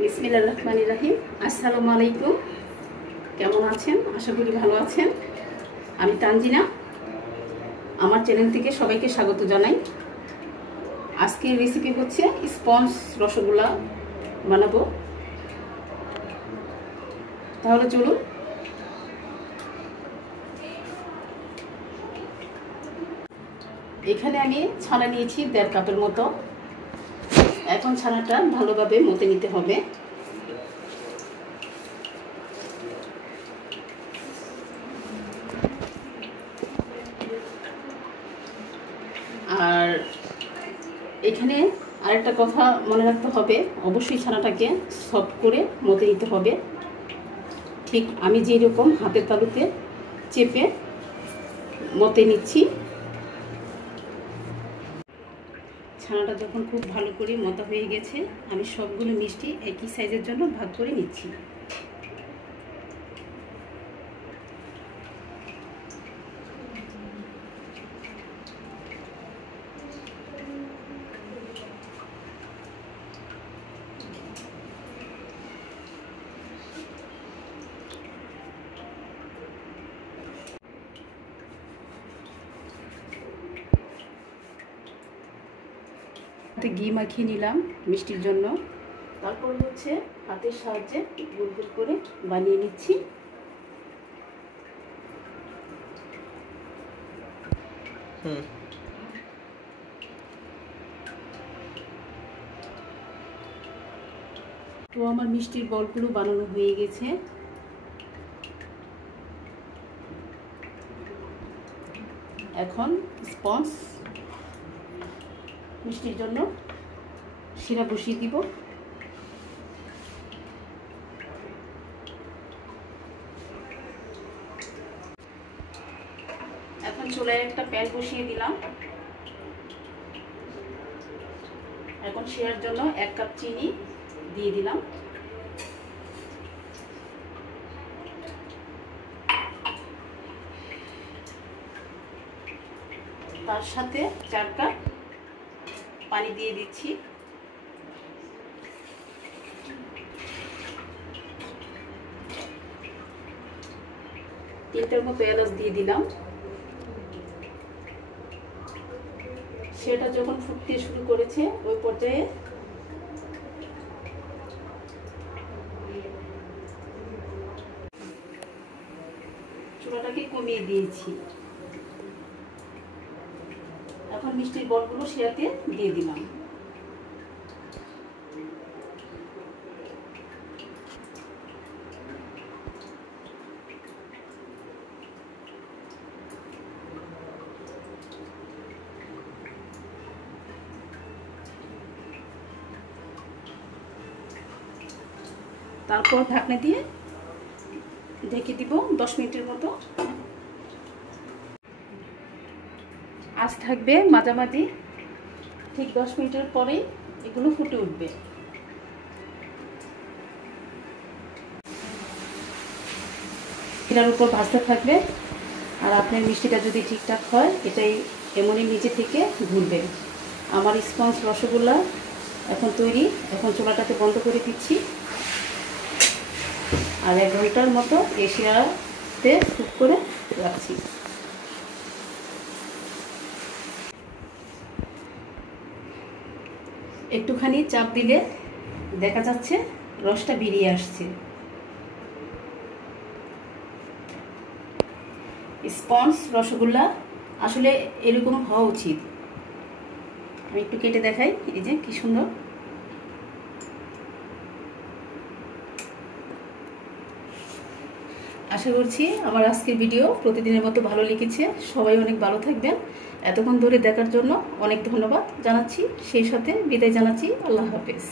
বিসমিল্লাহির রহমানির রহিম। আসসালামু আলাইকুম। কেমন আছেন? আশা করি ভালো আছেন। আমি তানজিনা, আমার চ্যানেল থেকে সবাইকে স্বাগত জানাই। আজকের রেসিপি হচ্ছে স্পঞ্জ রসগোল্লা বানাবো। তাহলে চলুন। এখানে আমি ছানা নিয়েছি 1.5 কাপের মতো। এখন ছানাটা ভালোভাবে মতে নিতে হবে। আর এখানে আরেকটা কথা মনে রাখতে হবে, অবশ্যই ছানাটাকে সফট করে মতে নিতে হবে। ঠিক আমি যেরকম হাতের তালুতে চেপে মতে নিচ্ছি। ছানাটা যখন খুব ভালো করে মতা হয়ে গেছে, আমি সবগুলো মিষ্টি একই সাইজের জন্য ভাগ করে নিচ্ছি। ঘি মাখিয়ে নিলাম মিষ্টির জন্য। তারপর হচ্ছে হাতের সাহায্যে গোল গোল করে বানিয়ে নিচ্ছি। তো আমার মিষ্টির বলগুলো বানানো হয়ে গেছে। এখন স্পঞ্জ মিষ্টির জন্য শিরা বসিয়ে দিব। এখন চুলায় একটা প্যান বসিয়ে দিলাম। এখন শিরার জন্য 1 কাপ চিনি দিয়ে দিলাম। তার সাথে 4 কাপ পানি দিয়ে দিচ্ছি। তিনটার মতো এলাচ দিয়ে দিলাম। সেটা যখন ফুটতে শুরু করেছে, ওই পর্যায়ে চুলাটাকে কমিয়ে দিয়েছি। এখন মিষ্টির বলগুলো শিরাতে দিয়ে দিলাম। তারপর ঢাকনা দিয়ে ঢেকে দিব 10 মিনিটের মতো। আঁচ থাকবে মাঝামাঝি। ঠিক 10 মিনিটের পরেই এগুলো ফুটে উঠবে। শিরার উপর ভাজতে থাকবে। আর আপনার মিষ্টিটা যদি ঠিকঠাক হয়, এটাই এমনই নিচে থেকে ঘুরবে। আমার স্পঞ্জ রসগোল্লা এখন তৈরি। এখন চুলাটাকে বন্ধ করে দিচ্ছি। আর 1 ঘন্টার মতো এই শিরাতে কুক করে রাখছি। একটুখানি চাপ দিলে দেখা যাচ্ছে রসটা বেরিয়ে আসছে। স্পঞ্জ রসগোল্লা আসলে এরকম হওয়া উচিত। আমি একটু কেটে দেখাই। এই যে কি সুন্দর। আশা করছি আমার আজকের ভিডিও প্রতিদিনের মতো ভালো লেগেছে। সবাই অনেক ভালো থাকবেন। এতক্ষণ ধরে দেখার জন্য অনেক ধন্যবাদ জানাচ্ছি। সেই সাথে বিদায় জানাচ্ছি। আল্লাহ হাফেজ।